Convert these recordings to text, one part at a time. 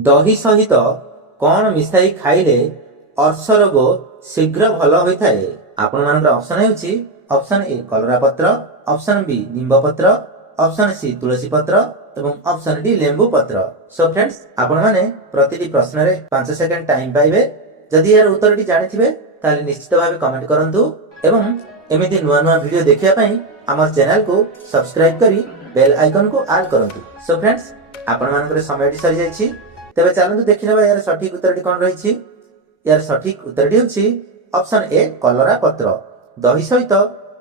दही सहित कौन मिसाई खाइले अर्श रोग शीघ्र भल होता है। आपण मान ऑप्शन है ऑप्शन ए कलरा पत्र, ऑप्शन बी निंब पत्र, ऑप्शन सी तुलसी पत्र एवं ऑप्शन डी लेंबू पत्र। सो फ्रेंड्स आपण माने प्रतिटी प्रश्न रे 5 सेकंड टाइम पाइबे। जदि यार उत्तरटी जानिथिबे ताले निश्चित भाबे कमेंट करंतु एवं एमिति नुआ नुआ वीडियो देखिया पई हमर चैनल को सब्सक्राइब करी बेल आइकन को ऑल करंतु। सो फ्रेंड्स आपण मानकर समय सरी जायछि, तेबे चलंतु देखिनबा यार सठिक उत्तरटी कोन रहिछि। यार सठिक उत्तरटी होछि ऑप्शन ए कलरा पत्र। दही सहित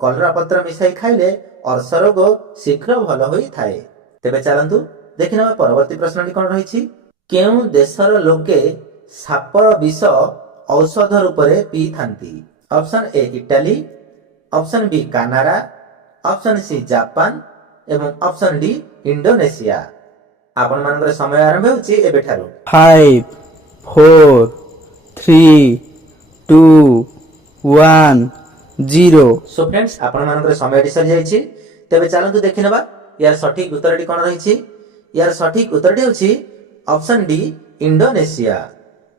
कलरा पत्र मिसाई खाइले अर्श रोग शीघ्र भल होई थाए। तेबे चलंतु देखिनबा परवर्ती प्रश्नटी कोन रहिछि। केउ देशर लोके सापर विष औषध रूप रे पी थांती। Option A Italy, option B Canada, option C Japan एवं ऑप्शन डी इंडोनेशिया। आपण मानकर समय आरंभ होछि एबे ठारू। 5 4 3 2 1 0। सो फ्रेंड्स आपण मानकर समय सरी जायछि, तेबे चलंतु देखिनबा यार सठिक उत्तरटी कोन रहिछि। यार सठिक उत्तरटी होछि ऑप्शन डी इंडोनेशिया।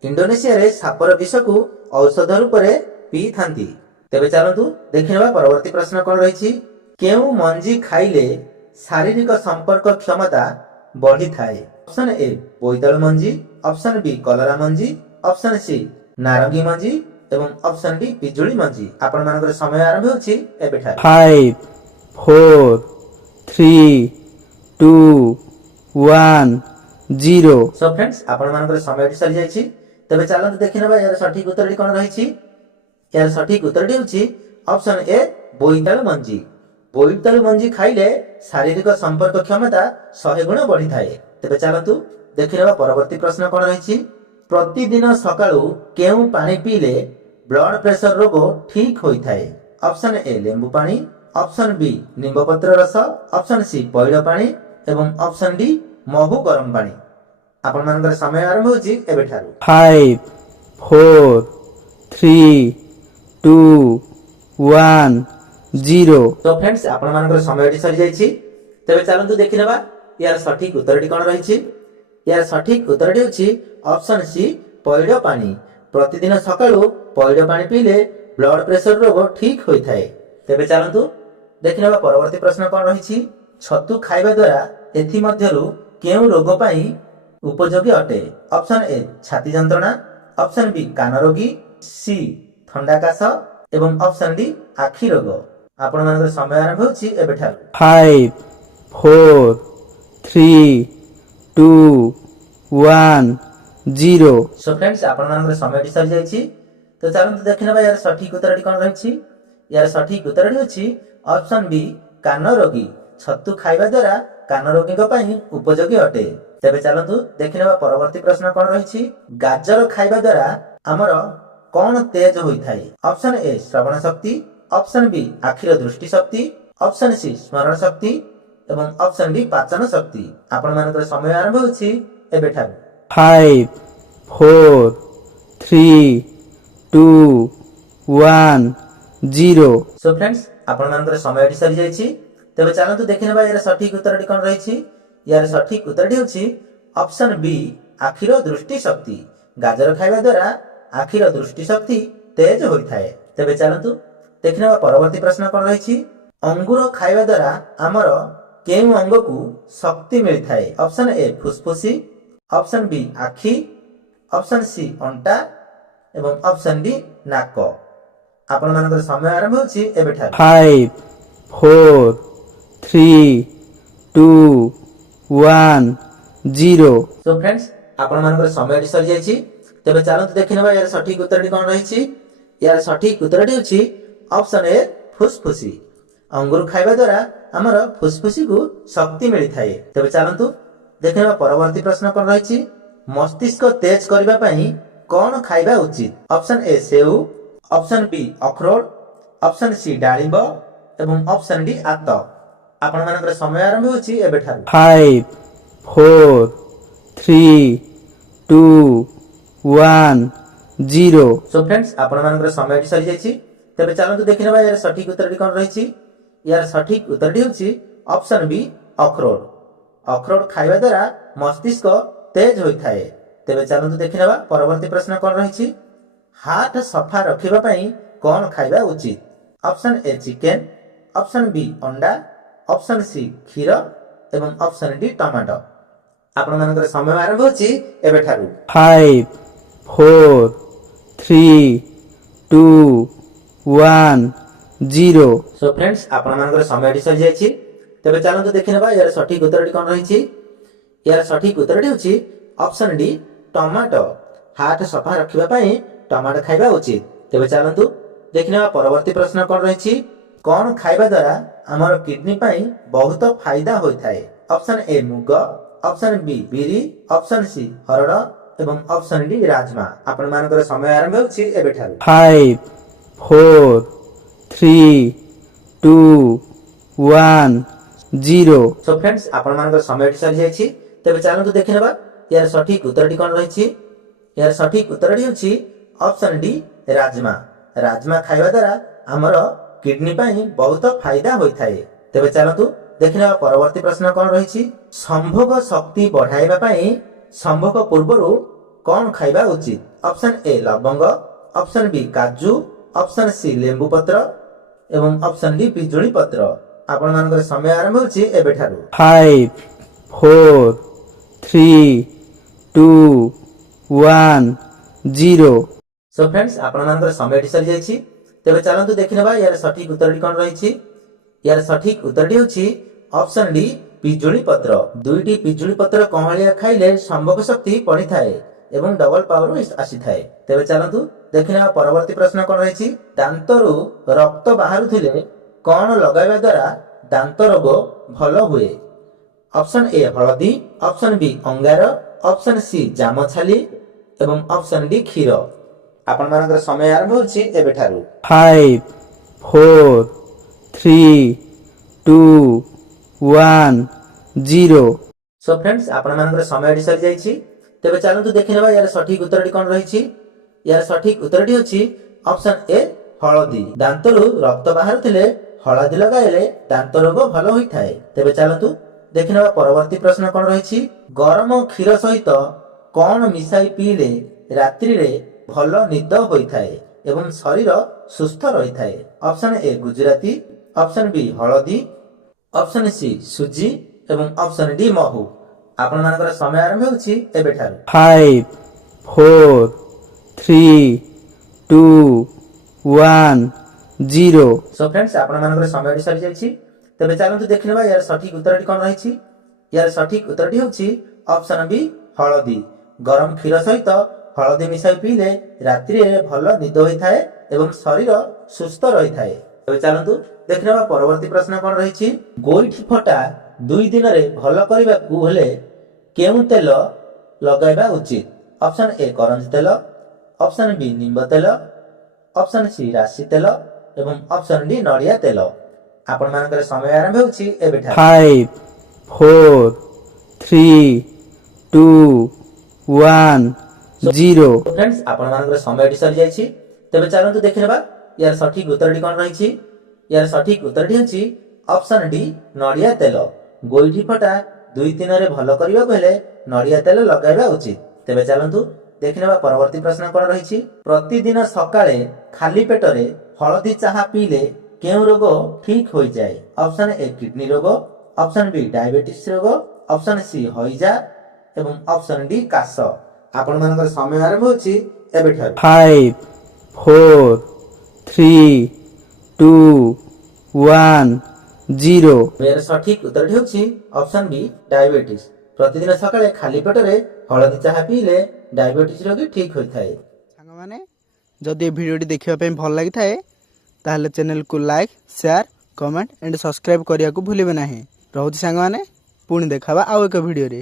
इंडोनेशिया रे सापर विष को औषध रूप रे पी थांती। तेबे चलंतु देखिनबा परवर्ती प्रश्न कोन रहिछि। केउ मंजी खाइले शारीरिक संपर्क क्षमता बढ़ी थाए। Option A बोईतालु Manji, option B कलरा मंजी, ऑप्शन सी नारंगी मंजी एवं ऑप्शन डी पिजुली मंजी। आपण मानकर समय आरंभ होछि एबे ठार। 5 4 3 2 1 0। सो फ्रेंड्स आपण मानकर समय सरी जायछि, तबे चलंतु देखिनबा यार सठिक उत्तरटी कोन रहिछि। यार सठिक उत्तरटी होछि ऑप्शन ए बोईतालु मंजी। बोईतालु मंजी खाइले शारीरिक संपर्क क्षमता 100 गुण बढ़ी थाए। तबे चलंतु देखिनबा परवर्ती प्रश्न कोन रहिछि। प्रतिदिन सकाळु केउ पानी पीले ब्लड प्रेशर रोग ठीक होई थाए। ऑप्शन ए लेंबू पानी, ऑप्शन बी निंब पत्र रस, ऑप्शन सी पइड पानी एवं ऑप्शन डी महू गरम पानी। आपण मानकर समय आरंभ होछि एबे ठारू। 5 4 3 2 1 0। तो फ्रेंड्स आपण मानकर समय सरी जायछि, तबे चलंतु देखिनबा यार सठिक उत्तरटी कोन रहिछि। यार सठिक उत्तरटी होछि ऑप्शन सी पइड पानी। प्रतिदिन सकाळु पइड पानी पीले ब्लड प्रेशर रोग ठीक होई थाए। तबे चलंतु देखिनबा परवर्ती प्रश्न कोन रहिछि। छतु खाइबा द्वारा एथि मध्यरु केउ रोग पई उपयोगी अटे। ऑप्शन ए छाती जंत्रणा, ऑप्शन बी कान रोगी, सी ठंडा काश एवं ऑप्शन डी आखि रोग। आपण मानकर समय आरंभ होछि एबे ठार। 5 4 3 2 1 0। सो फ्रेंड्स आपण मानकर समय सरी जायछि, तो चलंतु देखिनबा यार सठिक उत्तरटी कोन रहिछि। यार सठिक उत्तरटी होछि ऑप्शन बी कान रोगी। छतु खाइबा द्वारा कान रोगी को पई उपयोगी अटे। तबे चलंतु देखिनबा परवर्ती प्रश्न कोन रहिछि। गाजर खाइबा द्वारा हमर कोन तेज होई थाए। ऑप्शन ए श्रवण शक्ति, ऑप्शन बी आखिर दृष्टि शक्ति, ऑप्शन सी स्मरण शक्ति एवं ऑप्शन डी पाचन शक्ति। आपण मानकर समय आरंभ होछि एबे ठार। 5 4 3 2 1 0। सो फ्रेंड्स आपण मानकर समय सरी जायछि, तबे चलंतु देखिनबा यार सठिक उत्तरटी कोन रहिछि। यार सठिक उत्तरटी होछि ऑप्शन बी आखिर दृष्टि शक्ति। गाजर खाइबा द्वारा आखिर दृष्टि शक्ति तेज होई थाए। तबे चलंतु देखिनबा परवर्ती प्रश्न कोन रहिछि। अंगूर खाइबा द्वारा हमर केउ अंग को शक्ति मिल थाए। ऑप्शन ए फुसफुसी, ऑप्शन बी आखि, ऑप्शन सी अंटा एवं ऑप्शन डी नाक। आपण मानकर समय आरंभ होछि एबे ठार। 5 4 3 2 1 0। सो फ्रेंड्स आपण मानकर समय सरी जायछि, तबे चलंतु देखिनबा यार सठिक उत्तरटी कोन रहिछि। यार सठिक उत्तरटी होछि ऑप्शन ए फुसफुसी। अंगूर खाइबा द्वारा हमर फुसफुसी को शक्ति मिली थाए। तबे चलंतु देखिनबा परवर्ती प्रश्न कोन रहिछि। मस्तिष्क तेज करबा पई कोन खाइबा उचित। ऑप्शन ए सेउ, ऑप्शन बी अखरोट, ऑप्शन सी डाळिंब एवं ऑप्शन डी आत। आपण मानकर समय आरंभ होछि एबे ठार। 5 4 3 2 1 0। सो फ्रेंड्स आपण मानकर समय सरी जायछि, तबे चलंतु देखिनबा यार सठिक उत्तरटी कोन रहिछि। यार सठिक उत्तरटी होछि ऑप्शन बी अखरोट। अखरोट खाइबा द्वारा मस्तिष्क तेज होई थाए। ତେବେ ଚାଲନ୍ତୁ ଦେଖିନେବା ପରବର୍ତ୍ତୀ ପ୍ରଶ୍ନ କ'ଣ ରହିଛି। ହାର୍ଟ ସଫା ରଖିବା ପାଇଁ କ'ଣ ଖାଇବା ଉଚିତ? Option A chicken, option B ଅଣ୍ଡା, ଅପସନ୍ ସି କ୍ଷୀର ଏବଂ ଅପସନ୍ ଡି ଟମାଟୋ। ଆପଣମାନଙ୍କର ସମୟ ଆରମ୍ଭ ହେଉଛି ଏବେଠାରୁ। 5 4 3 2 1 0। ସୋ ଫ୍ରେଣ୍ଡସ୍ ଆପଣମାନଙ୍କର ସମୟଟି ସରିଯାଇଛି। ତେବେ ଚାଲନ୍ତୁ ଦେଖିନେବା ଏହାର ସଠିକ ଉତ୍ତରଟି କ'ଣ ରହିଛି। ଏହାର ସଠିକ ଉତ୍ତରଟି ହେଉଛି ଅପସନ୍ ଡି ଟମାଟୋ। ହାର୍ଟ ସଫା ରଖିବା ପାଇଁ ଟମାଟୋ ଖାଇବା ଉଚିତ। ତେବେ ଚାଲନ୍ତୁ ଦେଖିନେବା ପରବର୍ତ୍ତୀ ପ୍ରଶ୍ନ କ'ଣ ରହିଛି। କ'ଣ ଖାଇବା ଦ୍ୱାରା ଆମର କିଡନୀ ପାଇଁ ବହୁତ ଫାଇଦା ହୋଇଥାଏ? ଅପସନ୍ ଏ ମୁଗ, ଅପସନ୍ ବି ବିରି, ଅପସନ୍ ସି ହରଡ଼ ଏବଂ ଅପସନ୍ ଡି ରାଜମା। ଆପଣମାନଙ୍କର ସମୟ ଆରମ୍ଭ ହେଉଛି ଏବେଠାରୁ। 5 4 3 2 1 0। ସୋ ଫ୍ରେଣ୍ଡସ୍ ଆପଣମାନଙ୍କର ସମୟଟି ସରିଯାଇଛି। ତେବେ ଚାଲନ୍ତୁ ଦେଖିନେବା ଏହାର ସଠିକ ଉତ୍ତରଟି କ'ଣ ରହିଛି। ଏହାର ସଠିକ ଉତ୍ତରଟି ହେଉଛି ଅପସନ୍ ଡି ରାଜମା। ରାଜମା ଖାଇବା ଦ୍ୱାରା ଆମର କିଡନୀ ପାଇଁ ବହୁତ ଫାଇଦା ହୋଇଥାଏ। ତେବେ ଚାଲନ୍ତୁ ଦେଖିନେବା ପରବର୍ତ୍ତୀ ପ୍ରଶ୍ନ କ'ଣ ରହିଛି। ସମ୍ଭୋଗ ଶକ୍ତି ବଢ଼ାଇବା ପାଇଁ ସମ୍ଭୋଗ ପୂର୍ବରୁ କ'ଣ ଖାଇବା ଉଚିତ? ଅପସନ୍ ଏ ଲବଙ୍ଗ, ଅପସନ୍ ବି କାଜୁ, ଅପସନ୍ ସି ଲେମ୍ବୁ ପତ୍ର ଏବଂ ଅପସନ୍ ଡି ପିଜୁଳି ପତ୍ର। ଆପଣମାନଙ୍କର ସମୟ ଆରମ୍ଭ ହେଉଛି ଏବେଠାରୁ। 5 4 3 2 1 0। ସୋ ଫ୍ରେଣ୍ଡସ୍ ଆପଣମାନଙ୍କର ସମୟଟି ସରିଯାଇଛି। ତେବେ ଚାଲନ୍ତୁ ଦେଖିନେବା ଏହାର ସଠିକ ଉତ୍ତରଟି କ'ଣ ରହିଛି। ଏହାର ସଠିକ ଉତ୍ତରଟି ହେଉଛି ଅପସନ୍ ଡି ପିଜୁଳି ପତ୍ର। ଦୁଇଟି ପିଜୁଳି ପତ୍ର କଅଁଳିଆ ଖାଇଲେ ସମ୍ଭୋଗ ଶକ୍ତି ବଢ଼ିଥାଏ ଏବଂ ଡବଲ ପାୱାର ଆସିଥାଏ। ତେବେ ଚାଲନ୍ତୁ ଦେଖିନେବା ପରବର୍ତ୍ତୀ ପ୍ରଶ୍ନ କ'ଣ ରହିଛି। ଦାନ୍ତରୁ ରକ୍ତ ବାହାରୁଥିଲେ କ'ଣ ଲଗାଇବା ଦ୍ୱାରା ଦାନ୍ତ ରୋଗ ଭଲ ହୁଏ? ଅପସନ୍ ଏ ହଳଦୀ, ଅପସନ୍ ବି ଅଙ୍ଗାର, ଅପସନ୍ ସି ଜାମଛାଲି ଏବଂ ଅପସନ୍ ଡି କ୍ଷୀର। ଆପଣମାନଙ୍କର ସମୟ ଆରମ୍ଭ ହେଉଛି ଏବେଠାରୁ। 5 4 3 2 1 0। ସୋ ଫ୍ରେଣ୍ଡସ୍ ଆପଣମାନଙ୍କର ସମୟଟି ସରିଯାଇଛି। ତେବେ ଚାଲନ୍ତୁ ଦେଖିନେବା ଏହାର ସଠିକ ଉତ୍ତରଟି କ'ଣ ରହିଛି। ଏହାର ସଠିକ ଉତ୍ତରଟି ହେଉଛି ଅପସନ୍ ଏ ହଳଦୀ। ଦାନ୍ତରୁ ରକ୍ତ ବାହାରୁଥିଲେ ହଳଦୀ ଲଗାଇଲେ ଦାନ୍ତ ରୋଗ ଭଲ ହୋଇଥାଏ। ତେବେ ଚାଲନ୍ତୁ ଦେଖିନେବା ପରବର୍ତ୍ତୀ ପ୍ରଶ୍ନ କ'ଣ ରହିଛି। ଗରମ କ୍ଷୀର ସହିତ କ'ଣ ମିଶାଇ ପିଇଲେ ରାତ୍ରିରେ ଭଲ ନିଦ ହୋଇଥାଏ ଏବଂ ଶରୀର ସୁସ୍ଥ ରହିଥାଏ? Option A Gujarati, option B ହଳଦୀ, ଅପସନ୍ ସି ସୁଜି ଏବଂ ଅପସନ୍ ଡି ମହୁ। ଆପଣମାନଙ୍କର ସମୟ ଆରମ୍ଭ ହେଉଛି ଏବେଠାରୁ। 5 4 3 2 1 0। ସୋ ଫ୍ରେଣ୍ଡସ୍ ଆପଣମାନଙ୍କର ସମୟଟି ସରିଯାଇଛି। ତେବେ ଚାଲନ୍ତୁ ଦେଖିନେବା ଏହାର ସଠିକ ଉତ୍ତରଟି କ'ଣ ରହିଛି। ଏହାର ସଠିକ ଉତ୍ତରଟି ହେଉଛି ଅପସନ୍ ବି ହଳଦୀ। ଗରମ କ୍ଷୀର ସହିତ ହଳଦୀ ମିଶାଇ ପିଇଲେ ରାତ୍ରିରେ ଭଲ ନିଦ ହୋଇଥାଏ ଏବଂ ଶରୀର ସୁସ୍ଥ ରହିଥାଏ। ତେବେ ଚାଲନ୍ତୁ ଦେଖିନେବା ପରବର୍ତ୍ତୀ ପ୍ରଶ୍ନ କ'ଣ ରହିଛି। ଗୋଇଠି ଫଟା 2 ଦିନରେ ଭଲ କରିବାକୁ ହେଲେ କେଉଁ ତେଲ ଲଗାଇବା ଉଚିତ? ଅପସନ୍ ଏ କରଞ୍ଜ ତେଲ, ଅପସନ୍ ବି ନିମ୍ବ ତେଲ, ଅପସନ୍ ସି ରାଶି ତେଲ ଏବଂ ଅପସନ୍ ଡି ନଡ଼ିଆ ତେଲ। ଆପଣମାନଙ୍କର ସମୟ ଆରମ୍ଭ ହେଉଛି ଏବେଠାରୁ। 5 4 3 2 1 0। ଫ୍ରେଣ୍ଡସ୍ ଆପଣମାନଙ୍କର ସମୟଟି ସରିଯାଇଛି। ତେବେ ଚାଲନ୍ତୁ ଦେଖିନେବା ଏହାର ସଠିକ ଉତ୍ତରଟି କ'ଣ ରହିଛି। ଏହାର ସଠିକ ଉତ୍ତରଟି ହେଉଛି ଅପସନ୍ ଡି ନଡ଼ିଆ ତେଲ। ଗୋଇଠି ଫଟା 2 ଦିନରେ ଭଲ କରିବାକୁ ହେଲେ ନଡ଼ିଆ ତେଲ ଲଗାଇବା ଉଚିତ। ତେବେ ଚାଲନ୍ତୁ ଦେଖିନେବା ପରବର୍ତ୍ତୀ ପ୍ରଶ୍ନ କ'ଣ ରହିଛି। ପ୍ରତିଦିନ ସକାଳେ ଖାଲି ପେଟରେ ହଳଦୀ ଚାହା ପିଇଲେ କେଉଁ ରୋଗ ଠିକ ହୋଇଯାଏ? ଅପସନ୍ ଏ କିଡନୀ ରୋଗ, ଅପସନ୍ ବି ଡାଇବେଟିସ୍ ରୋଗ, ଅପସନ୍ ସି ହଇଜା ଏବଂ ଅପସନ୍ ଡି କାଶ। ଆପଣମାନଙ୍କର ସମୟ ଆରମ୍ଭ ହେଉଛି ଏବେଠାରୁ। 5 4 3 2 1 0। ଏହାର ସଠିକ ଉତ୍ତରଟି ହେଉଛି ଅପସନ୍ ବି ଡାଇବେଟିସ୍। ପ୍ରତିଦିନ ସକାଳେ ଖାଲି ପେଟରେ ହଳଦୀ ଚାହା ପିଇଲେ ଡାଇବେଟିସ୍ ରୋଗ ଠିକ ହୋଇଥାଏ। ସାଙ୍ଗମାନେ ଯଦି ଏ ଭିଡ଼ିଓଟି ଦେଖିବା ପାଇଁ ଭଲ ଲାଗିଥାଏ ତାହେଲେ ଚ୍ୟାନେଲକୁ like, share, comment and subscribe କରିବାକୁ ଭୁଲିବେ ନାହିଁ। ରହୁଛି ସାଙ୍ଗମାନେ, ପୁଣି ଦେଖାବା ଆଉ ଏକ ଭିଡ଼ିଓରେ।